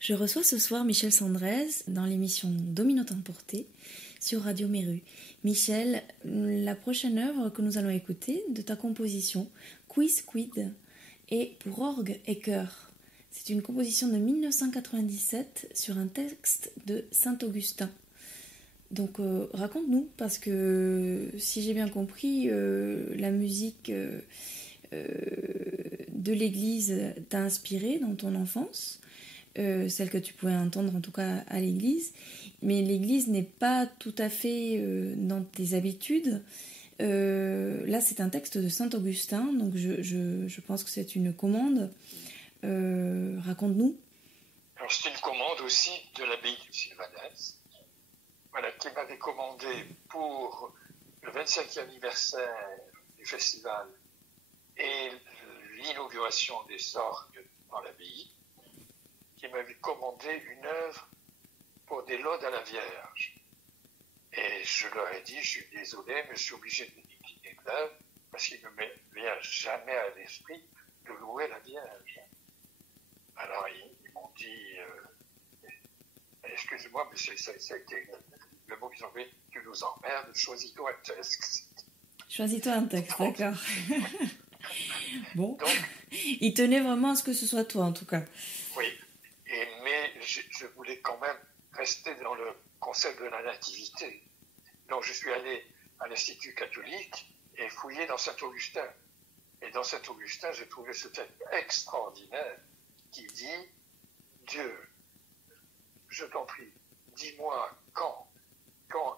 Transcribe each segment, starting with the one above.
Je reçois ce soir Michel Sandrez dans l'émission Domino Temporté sur Radio Méru. Michel, la prochaine œuvre que nous allons écouter de ta composition, Quizquid, est pour orgue et chœur. C'est une composition de 1997 sur un texte de Saint-Augustin. Donc raconte-nous, parce que si j'ai bien compris, la musique de l'église t'a inspiré dans ton enfance. Celle que tu pouvais entendre en tout cas à l'église, mais l'église n'est pas tout à fait dans tes habitudes. Là c'est un texte de Saint-Augustin, donc je pense que c'est une commande. Raconte-nous. Alors c'est une commande aussi de l'abbaye du Sylvanès, voilà, qui m'avait commandé pour le 25e anniversaire du festival et l'inauguration des orgues dans l'abbaye, qui m'avait commandé une œuvre pour des laudes à la Vierge. Et je leur ai dit, je suis désolé, mais je suis obligé de décliner l'œuvre parce qu'il ne me vient jamais à l'esprit de louer la Vierge. Alors ils m'ont dit, excusez-moi, mais c'était le mot qu'ils ont fait, tu nous emmerdes, choisis-toi un texte. Choisis-toi un texte, d'accord. Bon, donc, il tenait vraiment à ce que ce soit toi en tout cas. Oui. Mais je voulais quand même rester dans le concept de la nativité. Donc je suis allé à l'Institut catholique et fouillé dans Saint-Augustin. Et dans Saint-Augustin, j'ai trouvé ce texte extraordinaire qui dit « Dieu, je t'en prie, dis-moi quand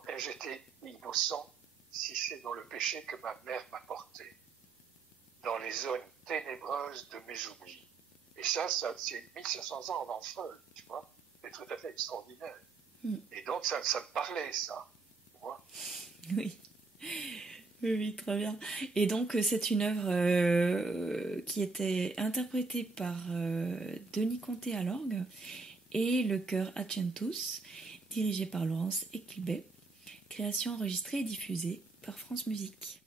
ai-je été innocent si c'est dans le péché que ma mère m'a porté, dans les zones ténébreuses de mes oublis. » Et ça c'est 1500 ans avant Freud, tu vois. C'est tout à fait extraordinaire. Et donc, ça me parlait, ça. Tu vois. Oui. Oui, très bien. Et donc, c'est une œuvre qui était interprétée par Denis Conté à l'orgue et le chœur Acentus, dirigé par Laurence Equilbet. Création enregistrée et diffusée par France Musique.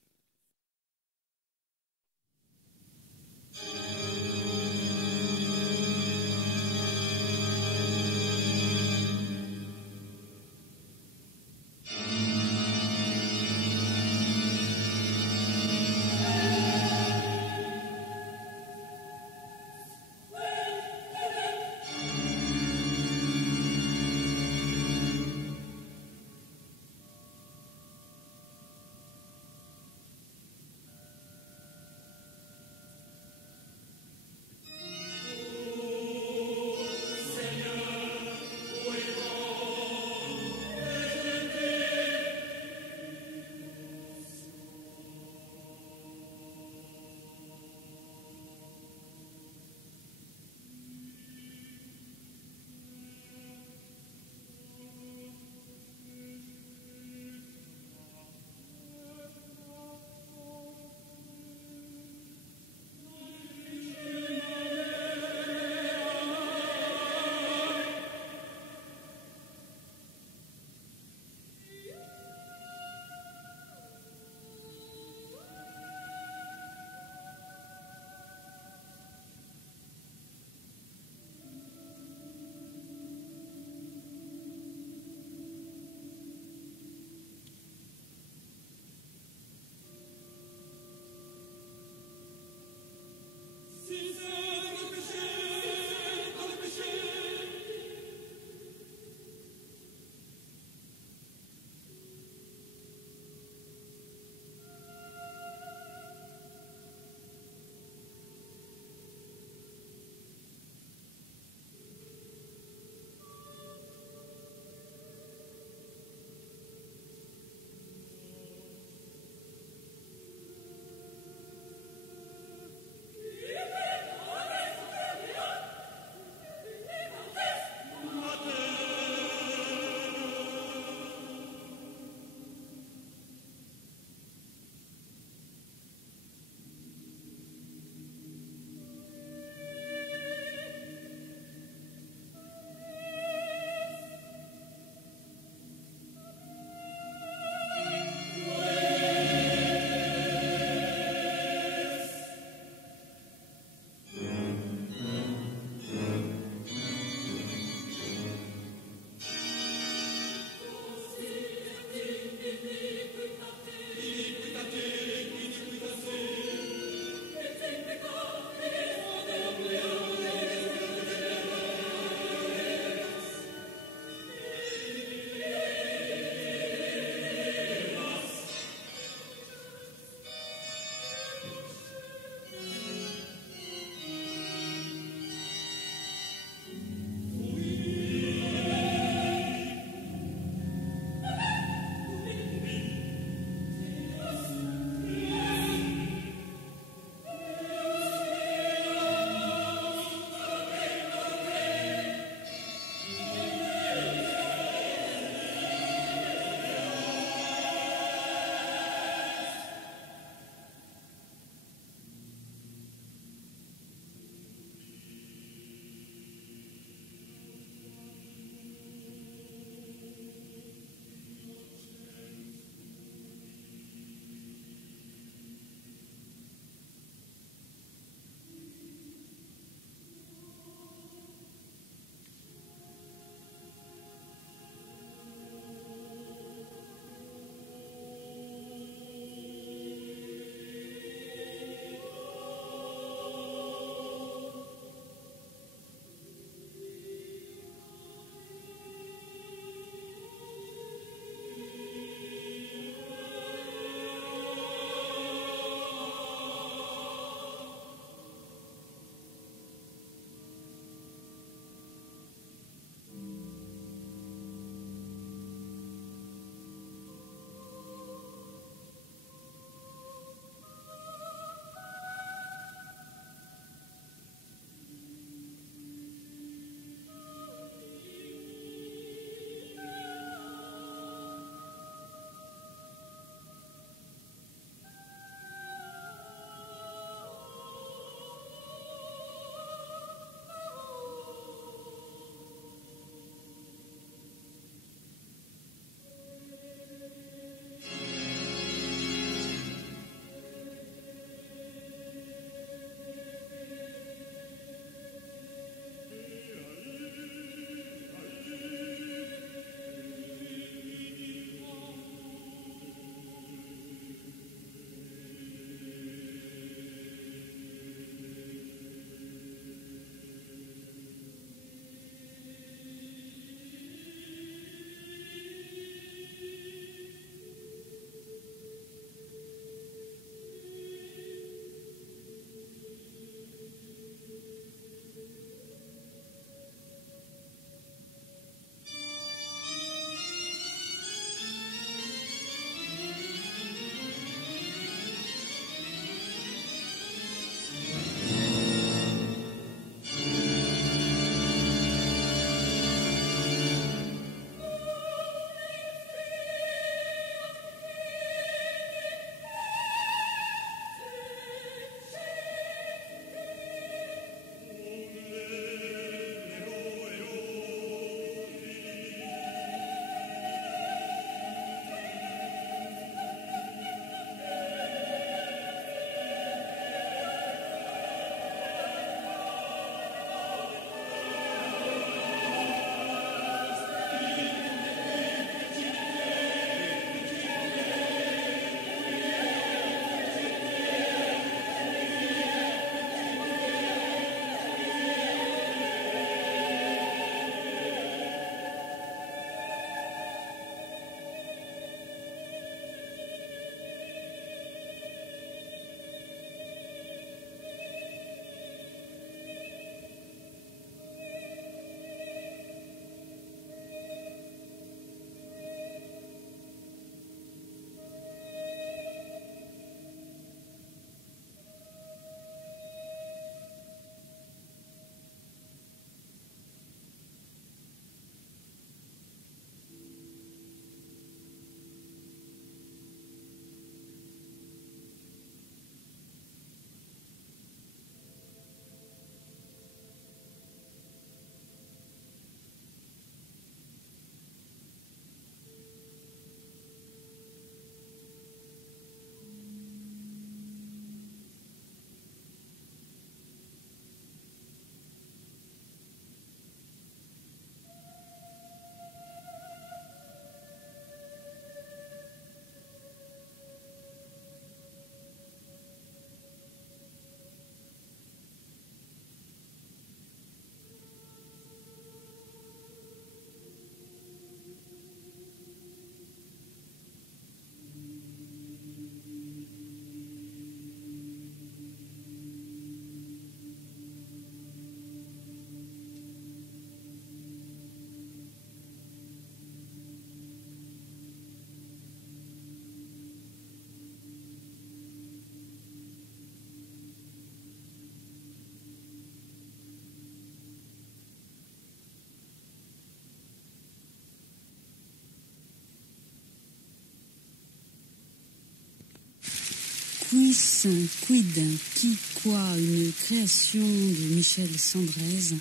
Quiz, Quid, Qui, Quoi, une création de Michel Sandrez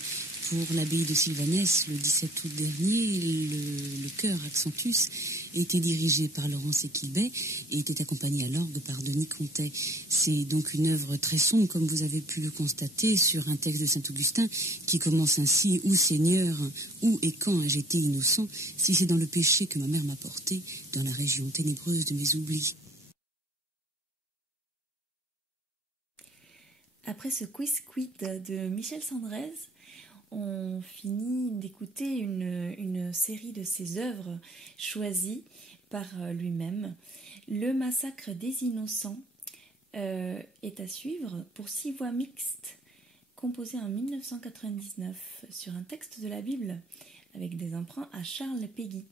pour l'abbaye de Sylvanès le 17 août dernier. Le chœur Accentus était dirigé par Laurence Equilbet et était accompagné à l'orgue par Denis Contet. C'est donc une œuvre très sombre, comme vous avez pu le constater, sur un texte de Saint-Augustin qui commence ainsi: « Où, Seigneur, où et quand ai-je été innocent, si c'est dans le péché que ma mère m'a porté, dans la région ténébreuse de mes oublis. » Après ce quiz quid de Michel Sandrez, on finit d'écouter une série de ses œuvres choisies par lui-même. Le Massacre des Innocents est à suivre pour 6 voix mixtes, composé en 1999 sur un texte de la Bible avec des emprunts à Charles Péguy.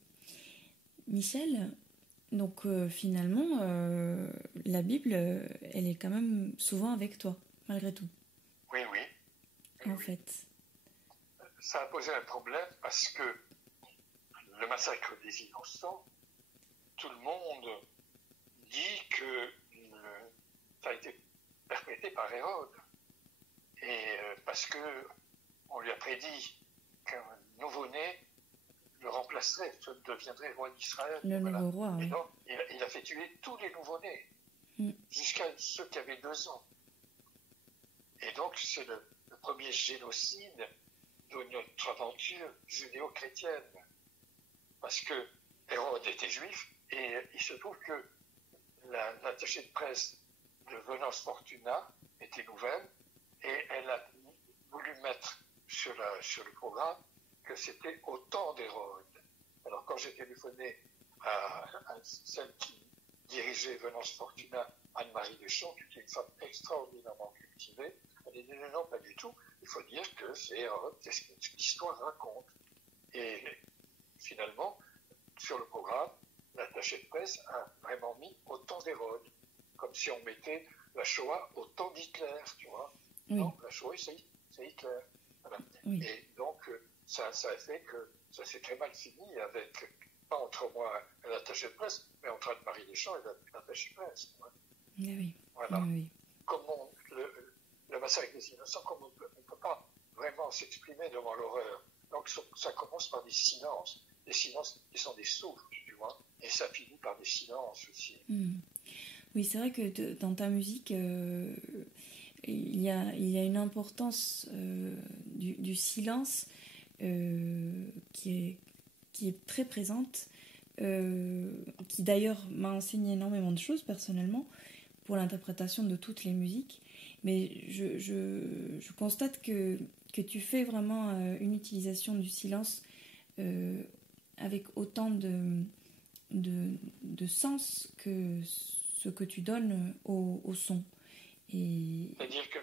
Michel, donc finalement, la Bible, elle est quand même souvent avec toi, malgré tout. Oui. En fait. Ça a posé un problème parce que le massacre des innocents, tout le monde dit que ça a été perpétré par Hérode. Et parce que on lui a prédit qu'un nouveau-né le remplacerait, deviendrait roi d'Israël. Le nouveau roi, oui. Et donc, il a fait tuer tous les nouveau-nés, jusqu'à ceux qui avaient 2 ans. Et donc, c'est le premier génocide de notre aventure judéo-chrétienne. Parce que Hérode était juif, et il se trouve que l'attachée de presse de Venance Fortuna était nouvelle, et elle a voulu mettre sur le programme que c'était au temps d'Hérode. Alors quand j'ai téléphoné à celle qui dirigeait Venance Fortuna, Anne-Marie Deschamps, qui était une femme extraordinairement cultivée, elle a dit non, pas du tout, il faut dire que c'est Hérode, c'est ce que l'histoire raconte. Et finalement, sur le programme, l'attaché de presse a vraiment mis au temps d'Hérode, comme si on mettait la Shoah au temps d'Hitler, tu vois. Oui. Non, la Shoah, c'est Hitler. Voilà. Oui. Et donc, ça a fait que ça s'est très mal fini avec, pas entre moi et l'attaché de presse, mais entre Anne-Marie Deschamps et l'attaché de presse. Oui. Voilà. Oui. Comme le massacre des innocents, comme on ne peut pas vraiment s'exprimer devant l'horreur. Donc, ça commence par des silences qui sont des souffles, tu vois, et ça finit par des silences aussi. Oui, c'est vrai que dans ta musique, il y a une importance du silence qui est très présente, qui d'ailleurs m'a enseigné énormément de choses personnellement pour l'interprétation de toutes les musiques. Mais je constate que tu fais vraiment une utilisation du silence avec autant de sens que ce que tu donnes au son. C'est-à-dire que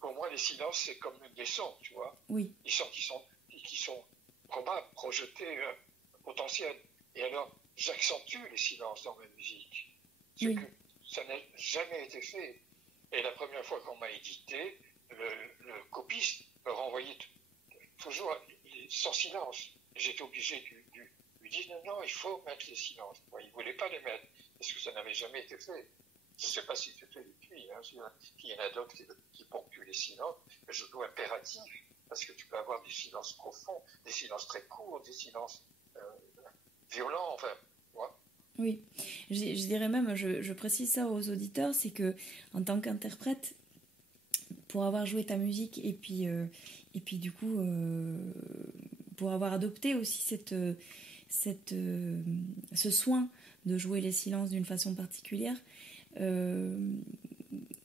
pour moi, les silences, c'est comme des sons, tu vois. Oui. Des sons qui sont probables, projetés, potentiels. Et alors, j'accentue les silences dans ma musique. Ce que ça n'a jamais été fait. Et la première fois qu'on m'a édité, le copiste me renvoyait toujours sans silence. J'étais obligé de lui dire non, il faut mettre les silences. Il ne voulait pas les mettre, parce que ça n'avait jamais été fait. Je ne sais pas si c'est fait depuis, s'il y en a d'autres qui ponctuent les silences, mais je dois impératif, parce que tu peux avoir des silences profonds, des silences très courts, des silences violents, enfin, voilà. Oui, je dirais même, je précise ça aux auditeurs, c'est que en tant qu'interprète, pour avoir joué ta musique et puis du coup pour avoir adopté aussi ce soin de jouer les silences d'une façon particulière,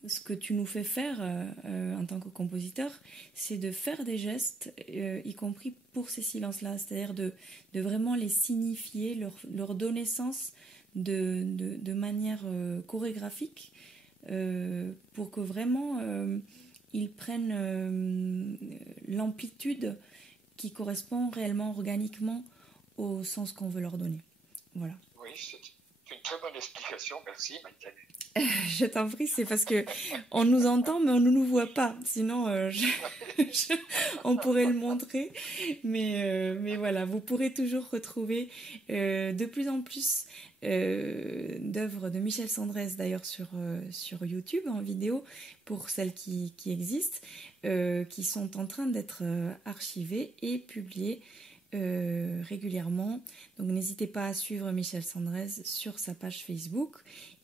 ce que tu nous fais faire en tant que compositeur, c'est de faire des gestes, y compris pour ces silences-là, c'est-à-dire de vraiment les signifier, leur donner sens de manière chorégraphique, pour que vraiment ils prennent l'amplitude qui correspond réellement, organiquement, au sens qu'on veut leur donner. Voilà. Oui, c'est une très bonne explication, merci Maïtane. Je t'en prie, c'est parce que on nous entend mais on ne nous voit pas, sinon on pourrait le montrer, mais voilà, vous pourrez toujours retrouver de plus en plus d'œuvres de Michel Sandrez, d'ailleurs sur YouTube en vidéo, pour celles qui existent, qui sont en train d'être archivées et publiées régulièrement. Donc n'hésitez pas à suivre Michel Sandrez sur sa page Facebook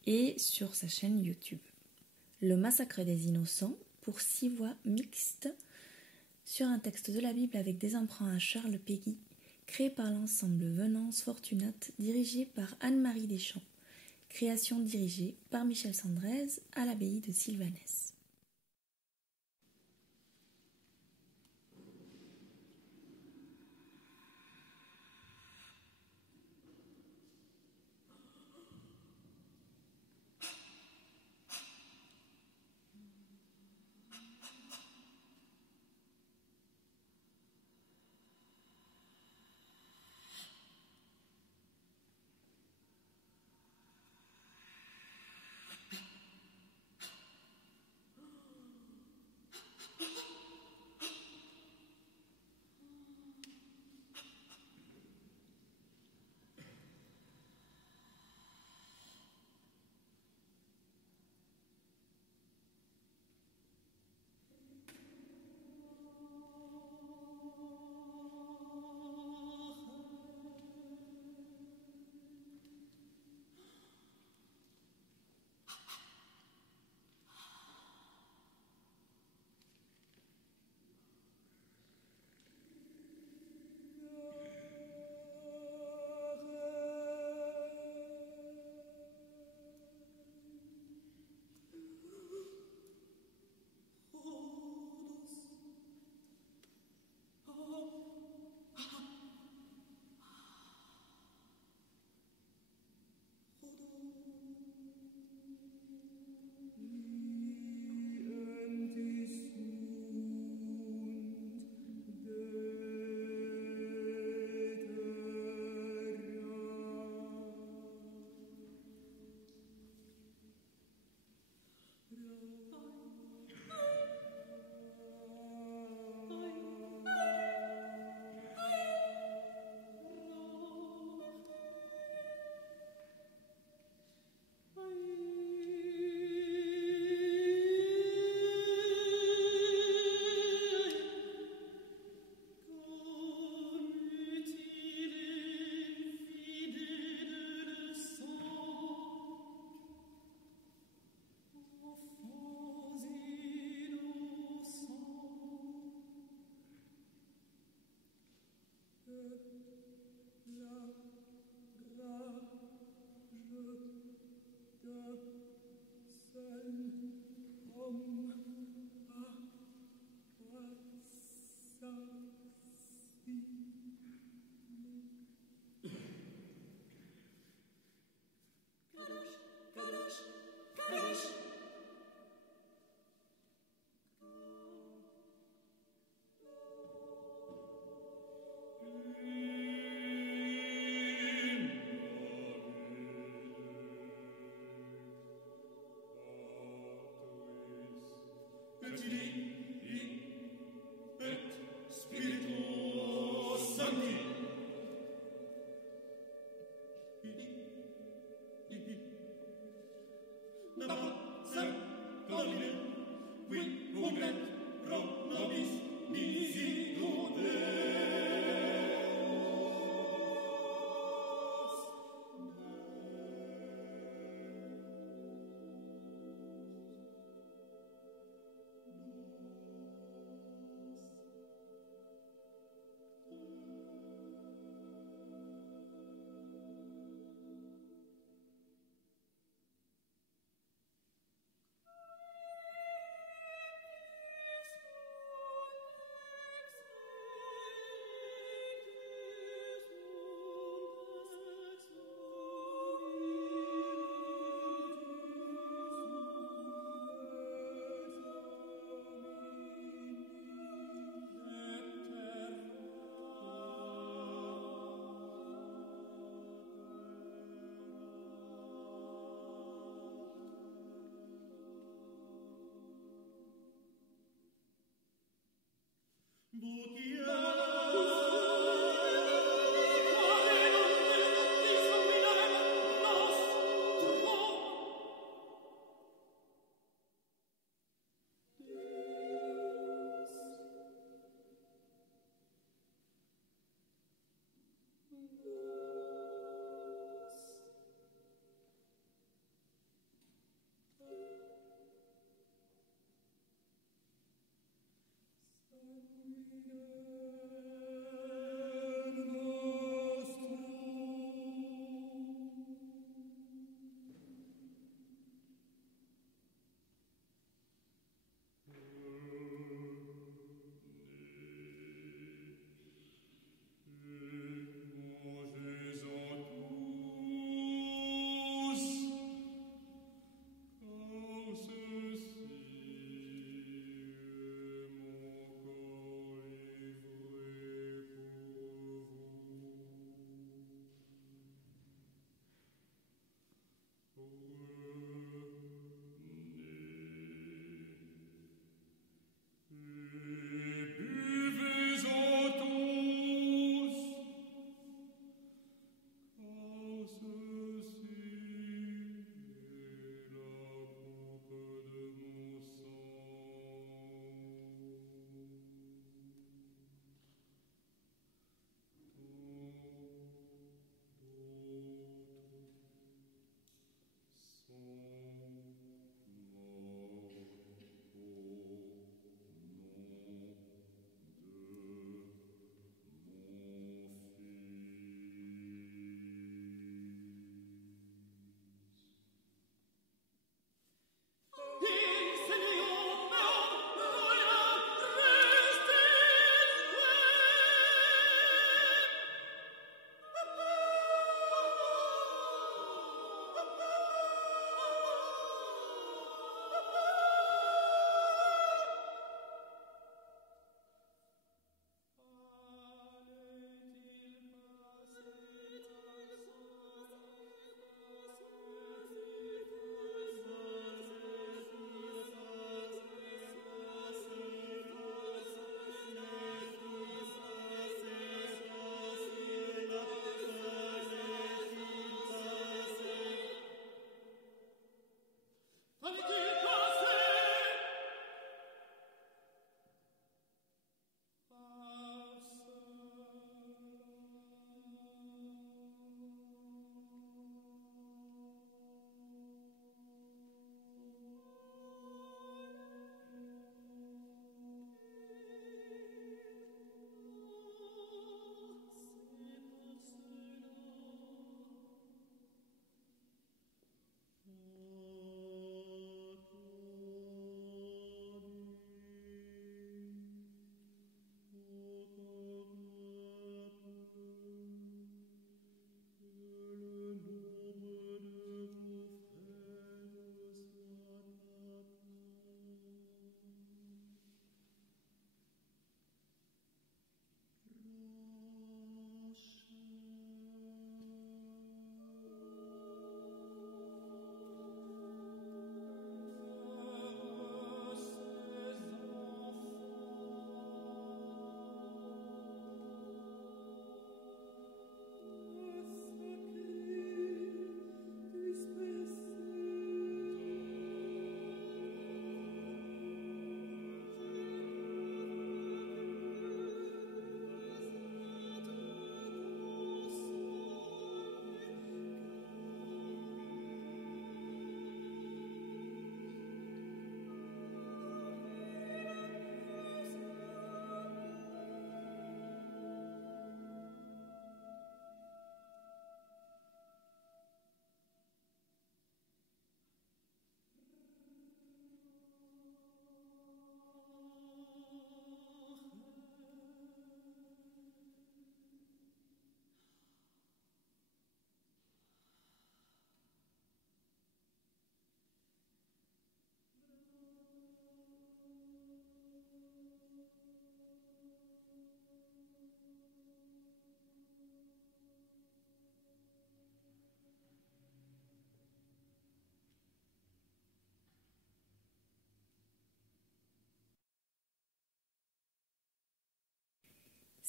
et sur sa chaîne YouTube. Le massacre des innocents, pour 6 voix mixtes, sur un texte de la Bible avec des emprunts à Charles Péguy, créé par l'ensemble Venance Fortunate, dirigé par Anne-Marie Deschamps. Création dirigée par Michel Sandrez à l'abbaye de Sylvanès.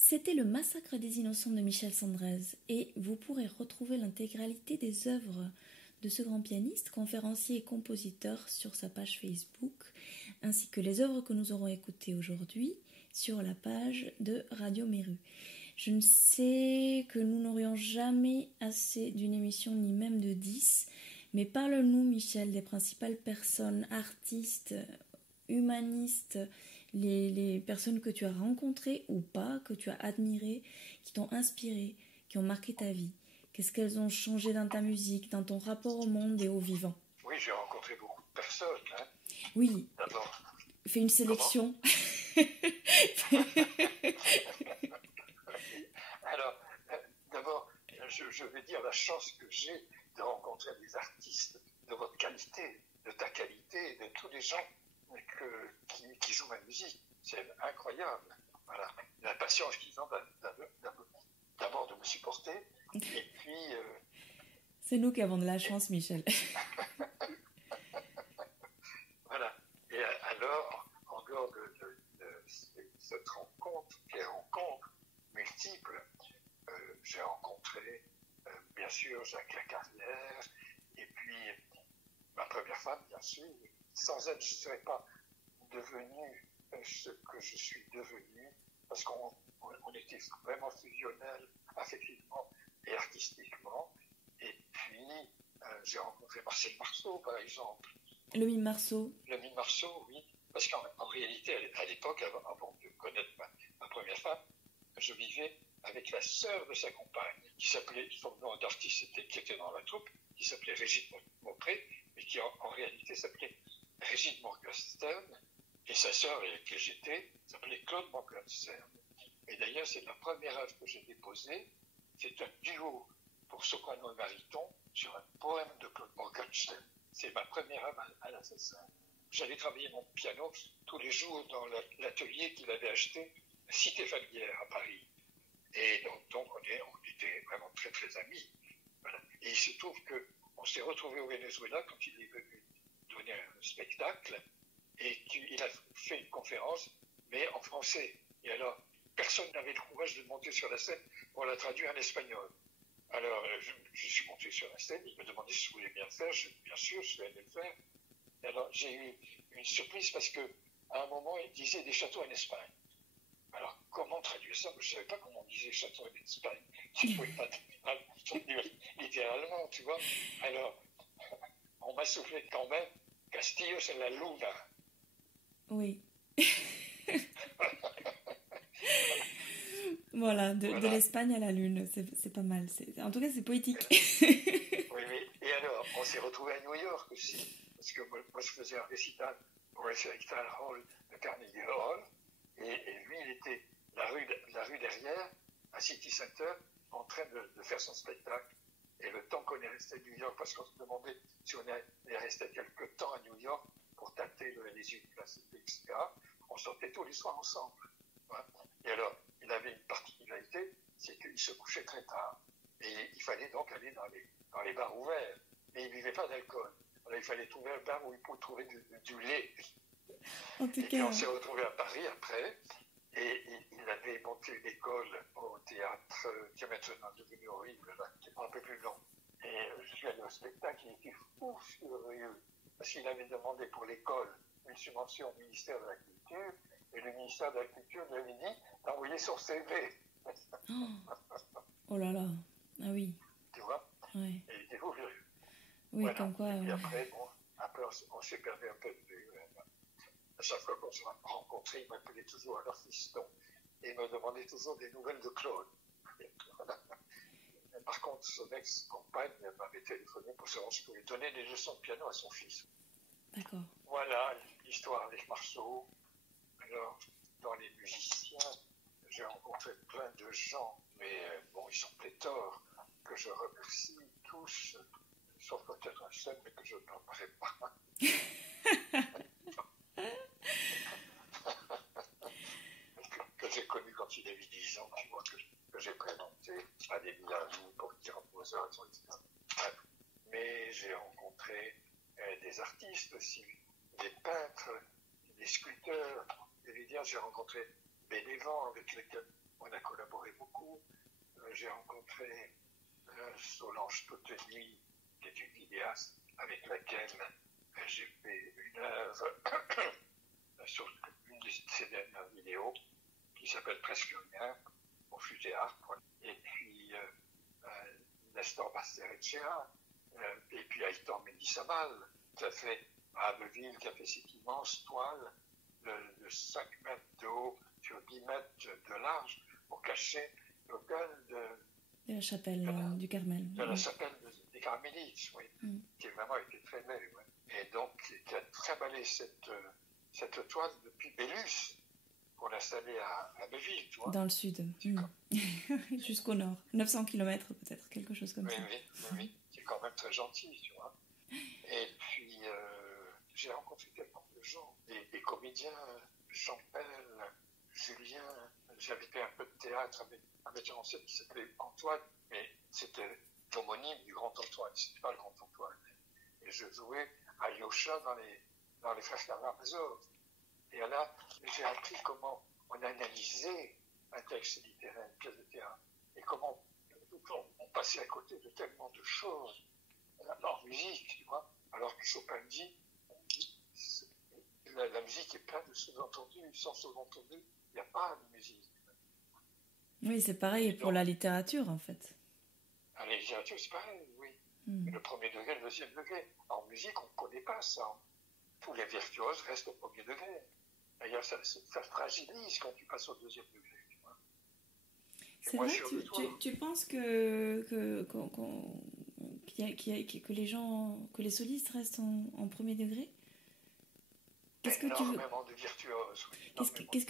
C'était le Massacre des Innocents de Michel Sandrez et vous pourrez retrouver l'intégralité des œuvres de ce grand pianiste, conférencier et compositeur sur sa page Facebook, ainsi que les œuvres que nous aurons écoutées aujourd'hui sur la page de Radio Méru. Je ne sais que nous n'aurions jamais assez d'une émission, ni même de 10, mais parle-nous, Michel, des principales personnes, artistes, humanistes, les personnes que tu as rencontrées ou pas, que tu as admirées, qui t'ont inspiré, qui ont marqué ta vie? Qu'est-ce qu'elles ont changé dans ta musique, dans ton rapport au monde et au vivant? Oui, j'ai rencontré beaucoup de personnes. Hein. Oui. D'abord. Fais une sélection. Alors, d'abord, je vais dire la chance que j'ai de rencontrer des artistes de votre qualité, de ta qualité, de tous les gens qui jouent ma musique. C'est incroyable. Voilà. La patience qu'ils ont d'abord de me supporter. Et puis... c'est nous qui avons de la chance, Michel. Voilà. Et alors, en dehors de cette rencontre, les rencontres multiples, j'ai rencontré, bien sûr, Jacques Lacarrière, et puis ma première femme, bien sûr. Sans elle, je ne serais pas devenu ce que je suis devenu, parce qu'on était vraiment fusionnels, affectivement et artistiquement. Et puis, j'ai rencontré Marcel Marceau, par exemple. Le mime Marceau. Le mime Marceau, oui. Parce qu'en réalité, à l'époque, avant de connaître ma première femme, je vivais avec la sœur de sa compagne, qui s'appelait, son nom d'artiste qui était dans la troupe, qui s'appelait Régine Maupré, mais qui en réalité s'appelait Régine Morgenstern, et sa sœur, avec qui j'étais, s'appelait Claude Morgenstern. Et d'ailleurs, c'est la première œuvre que j'ai déposée, c'est un duo pour soprano et baryton sur un poème de Claude Morgenstern. C'est ma première œuvre à l'assassin. J'allais travailler mon piano tous les jours dans l'atelier qu'il avait acheté à Cité Falguière à Paris. Et donc on était vraiment très très amis. Voilà. Et il se trouve qu'on s'est retrouvés au Venezuela quand il est venu donner un spectacle et qu'il a fait une conférence, mais en français. Et alors, personne n'avait le courage de monter sur la scène pour la traduire en espagnol. Alors, je suis monté sur la scène, il me demandait si je voulais bien le faire. Bien sûr, je vais le faire. Et alors, j'ai eu une surprise parce qu'à un moment, il disait des châteaux en Espagne. Alors, comment traduire ça? Je ne savais pas comment on disait château en Espagne. Je ne pouvais pas traduire littéralement, tu vois. Alors, on m'a soufflé quand même Castillo, c'est la luna. Oui. Voilà, de l'Espagne à la Lune, c'est pas mal. En tout cas, c'est poétique. Oui. Et alors, on s'est retrouvés à New York aussi, parce que moi je faisais un récital au Recital Hall de Carnegie Hall, et lui, il était la rue derrière, à City Center, en train de faire son spectacle. Et le temps qu'on est resté à New York, parce qu'on se demandait si on est resté quelque temps à New York pour tâter les universités, etc., on sortait tous les soirs ensemble. Voilà. Et alors, il avait une particularité, c'est qu'il se couchait très tard. Et il fallait donc aller dans les bars ouverts. Mais il ne buvait pas d'alcool. Alors il fallait trouver un bar où il pouvait trouver du lait. En tout et cas... on s'est retrouvés à Paris après. Et il avait monté une école au théâtre qui est maintenant devenu horrible, là, qui est un peu plus long. Et je suis allé au spectacle, il était fou furieux. Parce qu'il avait demandé pour l'école une subvention au ministère de la Culture. Et le ministère de la Culture lui avait dit d'envoyer son CV. Oh là là, ah oui. Tu vois? Ouais. Et il était fou furieux. Oui, voilà. Comme quoi... Et puis après, on s'est perdu un peu de vue. À chaque fois qu'on se rencontrait, il m'appelait toujours à leur fiston. Et il me demandait toujours des nouvelles de Claude. Par contre, son ex-compagne m'avait téléphoné pour savoir si je pouvais donner des leçons de piano à son fils. D'accord. Voilà l'histoire avec Marceau. Alors, dans les musiciens, j'ai rencontré plein de gens, mais bon, ils sont pléthores, que je remercie tous, sauf peut-être un seul, mais que je ne nommerai pas. que j'ai connu quand il avait 10 ans, tu vois, que j'ai présenté à des villages pour dire aux autres, etc. Mais j'ai rencontré des artistes aussi, des peintres, des sculpteurs. Évidemment, j'ai rencontré Bénévent, avec lesquels on a collaboré beaucoup. J'ai rencontré Solange Touteny, qui est une vidéaste, avec laquelle j'ai fait une œuvre sur une de ses dernières vidéos, qui s'appelle Presque rien, au Futéart. Et puis Nestor Basterecea, et puis Aïtan Médissamal, qui a fait à Abbeville, qui a fait cette immense toile de 5 mètres de haut sur 10 mètres de large pour cacher l'autel de la chapelle du Carmel. De la chapelle des Carmélites, oui, qui vraiment été très belle. Ouais. Et donc, qui a travaillé cette toile depuis Bélus pour l'installer à Béville, tu vois. Dans le sud, jusqu'au nord. 900 km peut-être, quelque chose comme ça. Oui, c'est quand même très gentil, tu vois. Et puis, j'ai rencontré tellement de gens, des comédiens, Jean-Pel, Julien, j'avais fait un peu de théâtre avec un metteur en scène qui s'appelait Antoine, mais c'était l'homonyme du Grand Antoine, c'était pas le Grand Antoine. Et je jouais à Yosha dans les Frères Karamazov. Et là, j'ai appris comment on analysait un texte littéraire, une pièce de théâtre, et comment on passait à côté de tellement de choses en musique, tu vois. Alors que Chopin dit, la musique est pleine de sous-entendus, sans sous-entendus, il n'y a pas de musique. Oui, c'est pareil pour la littérature, en fait. La littérature, c'est pareil, oui. Le premier degré, le deuxième degré. En musique, on ne connaît pas ça. Tous les virtuoses restent au premier degré. D'ailleurs, ça fragilise quand tu passes au deuxième degré. Tu vois. C'est vrai, tu penses que les solistes restent en premier degré? Énormément de virtuoses. Oui, qu'est-ce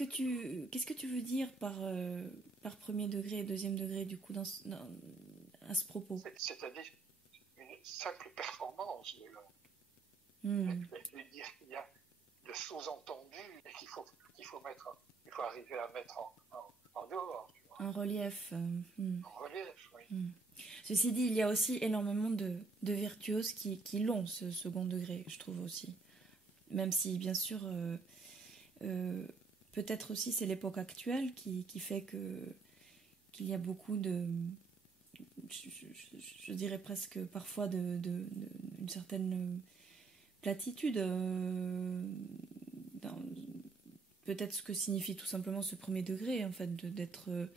que tu veux dire par premier degré et deuxième degré, du coup, à ce propos? C'est-à-dire une simple performance de l'homme. Dire qu'il y a de sous-entendus et qu'il faut arriver à mettre en dehors. Tu vois. En relief. En relief, oui. Ceci dit, il y a aussi énormément de virtuoses qui l'ont, ce second degré, je trouve aussi. Même si, bien sûr, peut-être aussi c'est l'époque actuelle qui fait qu'il y a beaucoup de... Je dirais presque parfois une certaine platitude peut-être ce que signifie tout simplement ce premier degré, en fait, d'être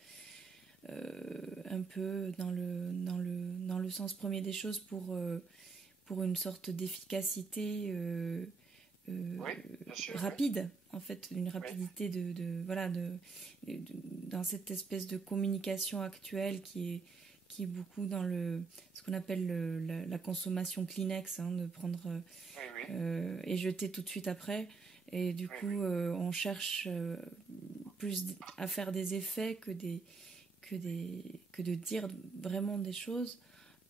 un peu dans le sens premier des choses pour une sorte d'efficacité rapide, en fait, une rapidité dans cette espèce de communication actuelle qui est beaucoup dans ce qu'on appelle la consommation Kleenex, de prendre et jeter tout de suite après. Et du coup, on cherche plus à faire des effets que de dire vraiment des choses.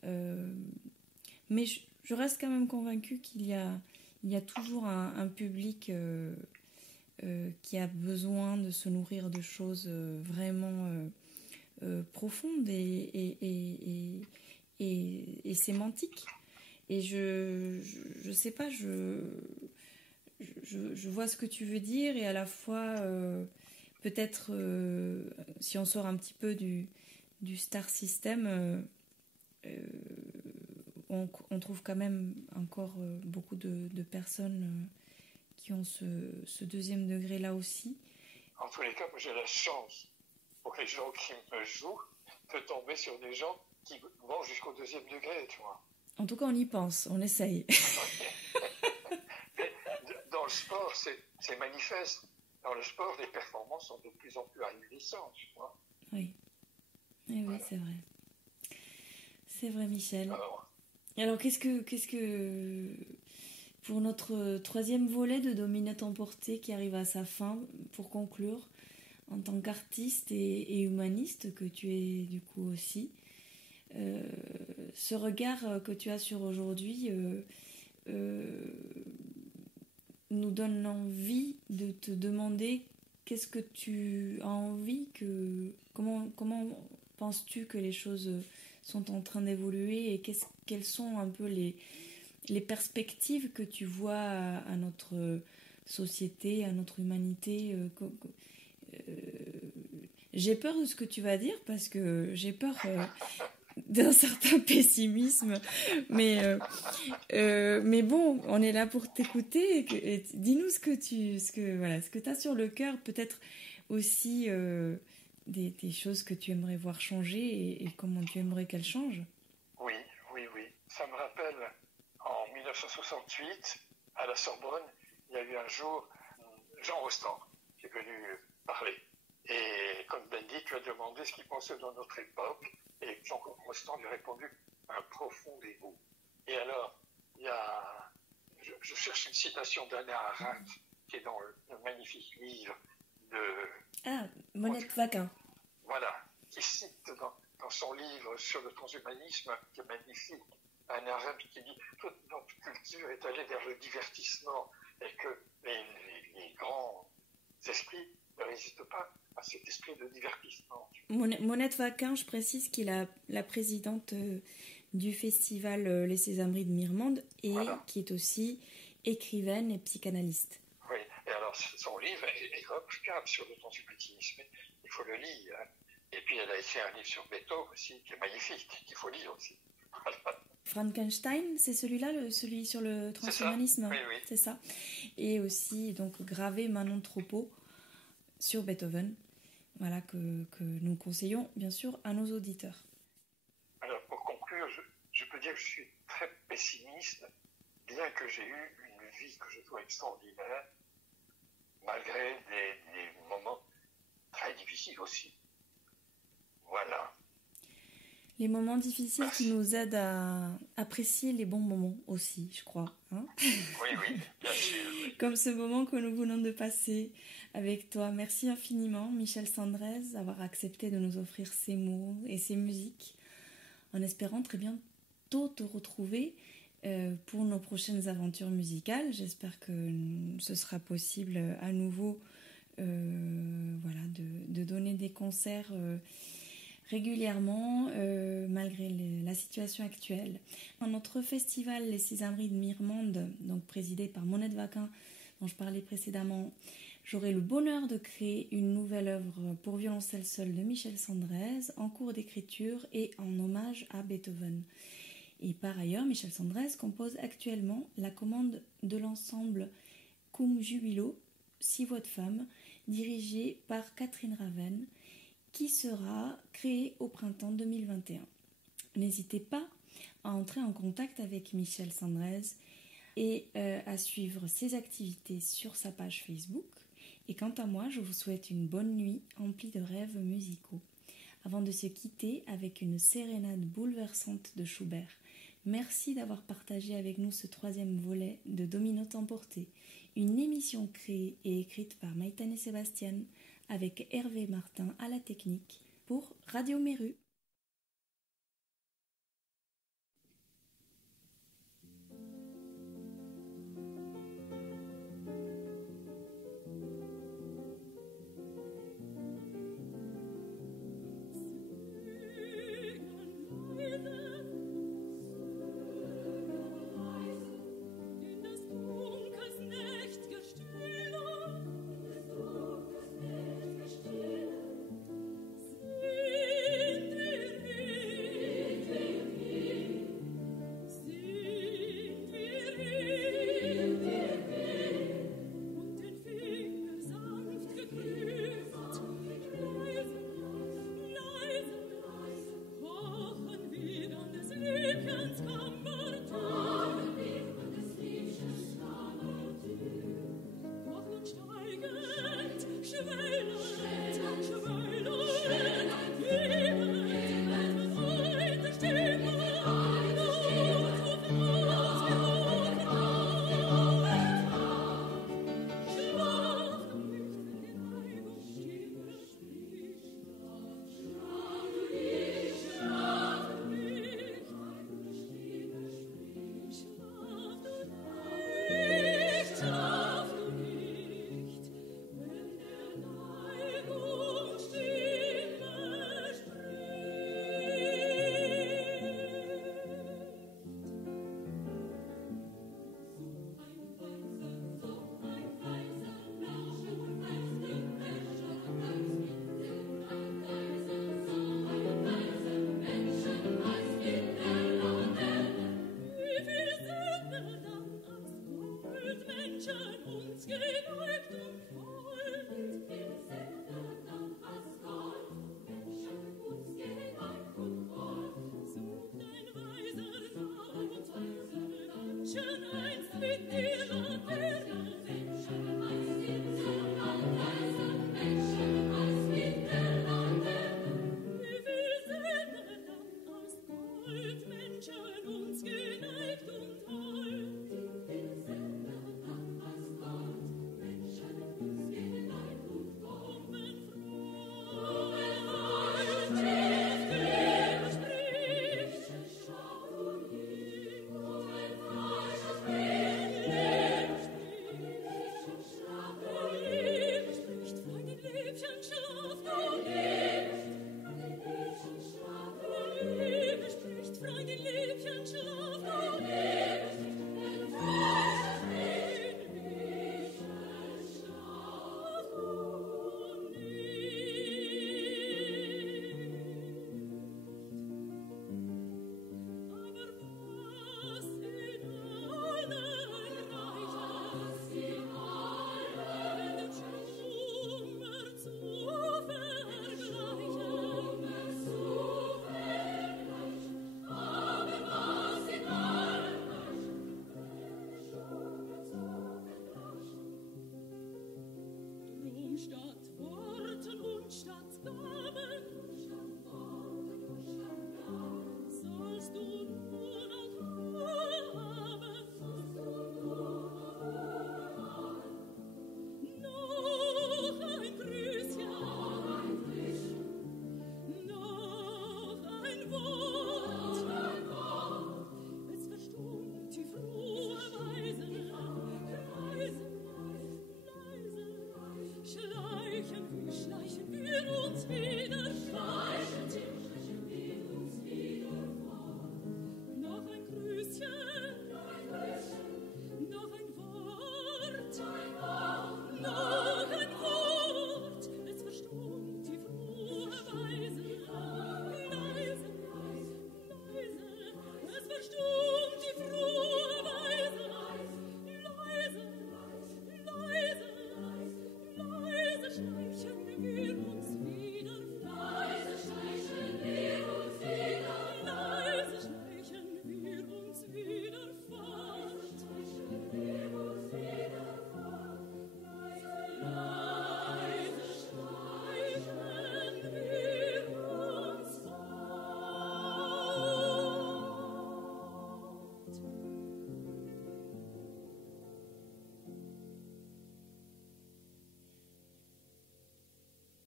Mais je reste quand même convaincue qu'il y a toujours un public qui a besoin de se nourrir de choses vraiment profondes et sémantiques. Et je sais pas, je vois ce que tu veux dire, et à la fois peut-être si on sort un petit peu du star system, on trouve quand même encore beaucoup de personnes qui ont ce deuxième degré là aussi. En tous les cas, moi j'ai la chance pour les gens qui me jouent de tomber sur des gens qui vont jusqu'au deuxième degré, tu vois. En tout cas, on y pense, on essaye. Dans le sport, c'est manifeste. Dans le sport, les performances sont de plus en plus ahurissantes, tu vois. Oui. Oui, voilà. C'est vrai. C'est vrai, Michel. Alors qu'est-ce que pour notre troisième volet de Dominate Emporté qui arrive à sa fin, pour conclure, en tant qu'artiste et humaniste que tu es du coup aussi, ce regard que tu as sur aujourd'hui nous donne envie de te demander qu'est-ce que tu as envie comment penses-tu que les choses sont en train d'évoluer, et quelles sont un peu les perspectives que tu vois à notre société, à notre humanité. J'ai peur de ce que tu vas dire, parce que j'ai peur d'un certain pessimisme, mais bon, on est là pour t'écouter, et dis-nous ce que tu as sur le cœur, peut-être aussi des choses que tu aimerais voir changer, et comment tu aimerais qu'elles changent. Oui. Ça me rappelle, en 1968, à la Sorbonne, il y a eu un jour Jean Rostand, qui est venu parler. Et comme Bendy, tu as demandé ce qu'il pensait de notre époque, et Jean Rostand lui a répondu un profond dégoût. Et alors, je cherche une citation d'Anna Arendt, qui est dans le magnifique livre de... Ah, Monette Vaquin. Voilà, qui cite dans son livre sur le transhumanisme, qui est magnifique, Anna Arendt qui dit « Toute notre culture est allée vers le divertissement et que les grands esprits ne résistent pas à cet esprit de divertissement. » Monette Vaquin, je précise qu'il est la présidente du festival Les Sésameries de Mirmande et qui est aussi écrivaine et psychanalyste. Oui, et alors son livre est remarquable sur le transhumanisme, il faut le lire. Et puis elle a écrit un livre sur Beethoven aussi, qui est magnifique, qu'il faut lire aussi. Frankenstein, c'est celui-là, celui sur le transhumanisme. Oui, oui. C'est ça. Et aussi donc gravé Manon Tropot sur Beethoven. Voilà que nous conseillons bien sûr à nos auditeurs. Alors pour conclure, je peux dire que je suis très pessimiste, bien que j'ai eu une vie que je trouve extraordinaire, malgré des moments très difficiles aussi. Voilà. Les moments difficiles qui nous aident à apprécier les bons moments aussi, je crois. Hein, oui, bien sûr. Oui. Comme ce moment que nous venons de passer avec toi. Merci infiniment, Michel Sandrez, d'avoir accepté de nous offrir ces mots et ces musiques, en espérant très bientôt te retrouver pour nos prochaines aventures musicales. J'espère que ce sera possible à nouveau de donner des concerts régulièrement, malgré la situation actuelle. Dans notre festival Les Sésameries de Mirmande, donc présidé par Monette Vaquin, dont je parlais précédemment, j'aurai le bonheur de créer une nouvelle œuvre pour violoncelle seul de Michel Sandrez, en cours d'écriture et en hommage à Beethoven. Et par ailleurs, Michel Sandrez compose actuellement la commande de l'ensemble Cum Jubilo, 6 voix de femmes, dirigé par Catherine Raven, qui sera créé au printemps 2021. N'hésitez pas à entrer en contact avec Michel Sandrez et à suivre ses activités sur sa page Facebook. Et quant à moi, je vous souhaite une bonne nuit emplie de rêves musicaux. Avant de se quitter avec une sérénade bouleversante de Schubert, merci d'avoir partagé avec nous ce 3e volet de Domino Temporté, une émission créée et écrite par Maïtane Sébastien, avec Hervé Martin à la technique pour Radio Méru. Ganz